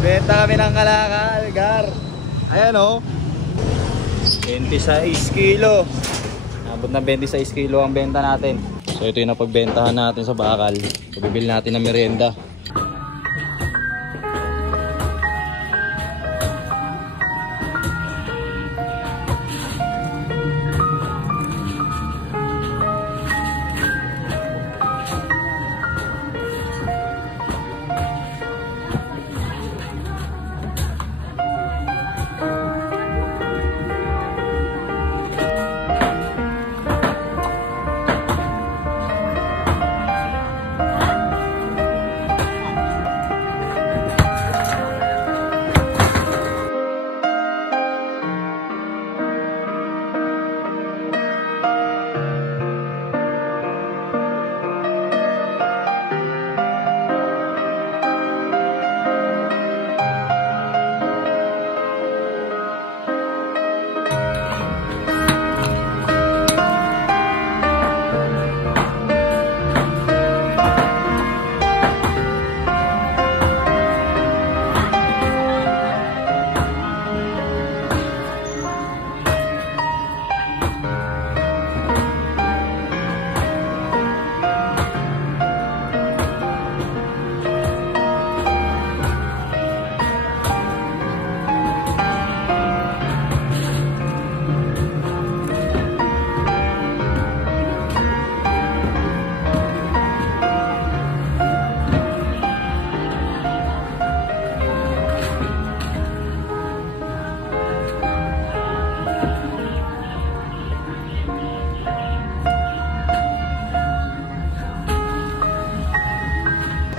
Benta kami ng kalakal, Gar. Ayan o. 26 kilo. Abot na 26 kilo ang benta natin. So ito yung napagbentahan natin sa bakal. So, bibili natin ng merienda.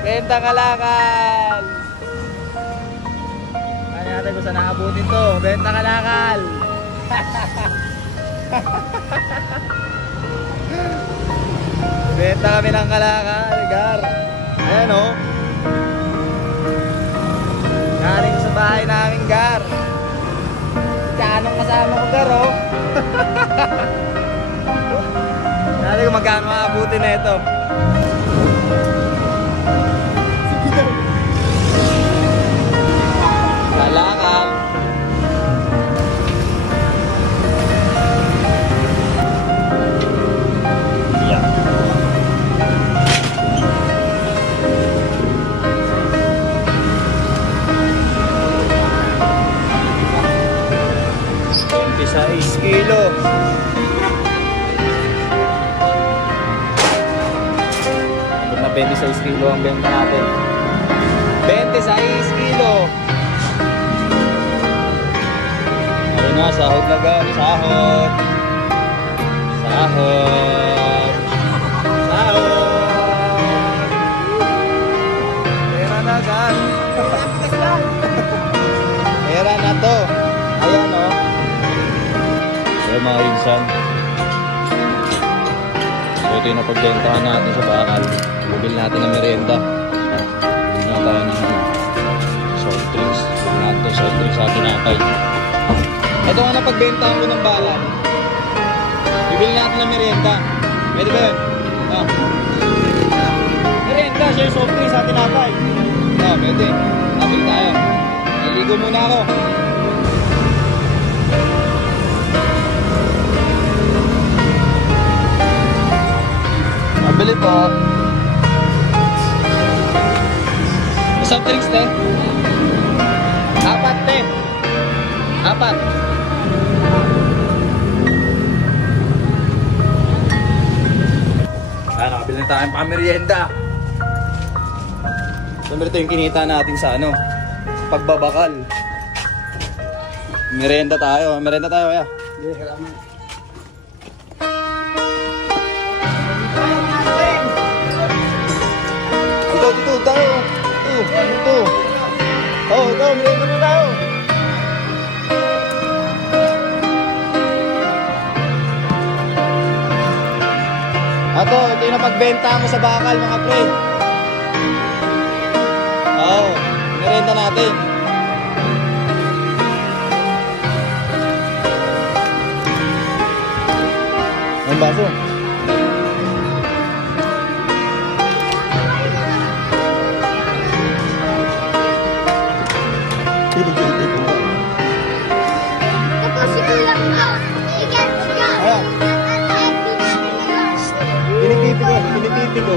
Benta kalakal. Ano natin kung saan nakabutin to? Benta kalakal. Benta kami ng kalakal, Gar. Ayan o. Galing sa bahay namin, Gar. Anong kasama ko, Gar o. Natin kung magkano makabutin na ito. Kalakal. Yeah. Sa 6 kilo. Abot na 26 kilo ang benta natin. 26 kilo. Ayun na, sahod na, Gar. Sahod. Sahod. Sahod. Pera na, Gar. Pera na to. Ayan o. Ayan mga insan. So ito yung napagbentahan natin sa bakal. Bibili natin ng merienda. Bibili na tayo ng soft drinks. Bibili natin ng soft drinks sa tinapay. Ito nga napagbentahan ko ng bakal. Bibili natin ng merienda. Pwede ba yun? Oh. Merienda, siya yung soft drinks sa tinapay. Oh, pwede. Nabili tayo. Naligo muna ako. Nabili po. Soft drinks, te? 4, te. 4. Nakabili na tayong pamerienda. Siyempre ito yung kinita natin sa ano, pagbabakal. Merienda tayo. Merienda tayo, kaya. Hindi, salamat. Ito tayo. Ito. Oh, ito, merienda mo tayo. Ito yung napagbenta mo sa bakal, mga pre. Oh, merienda natin. Ang baso. Ito si Kuya ko. Ikat ka. Ayan. Pinipiti ko.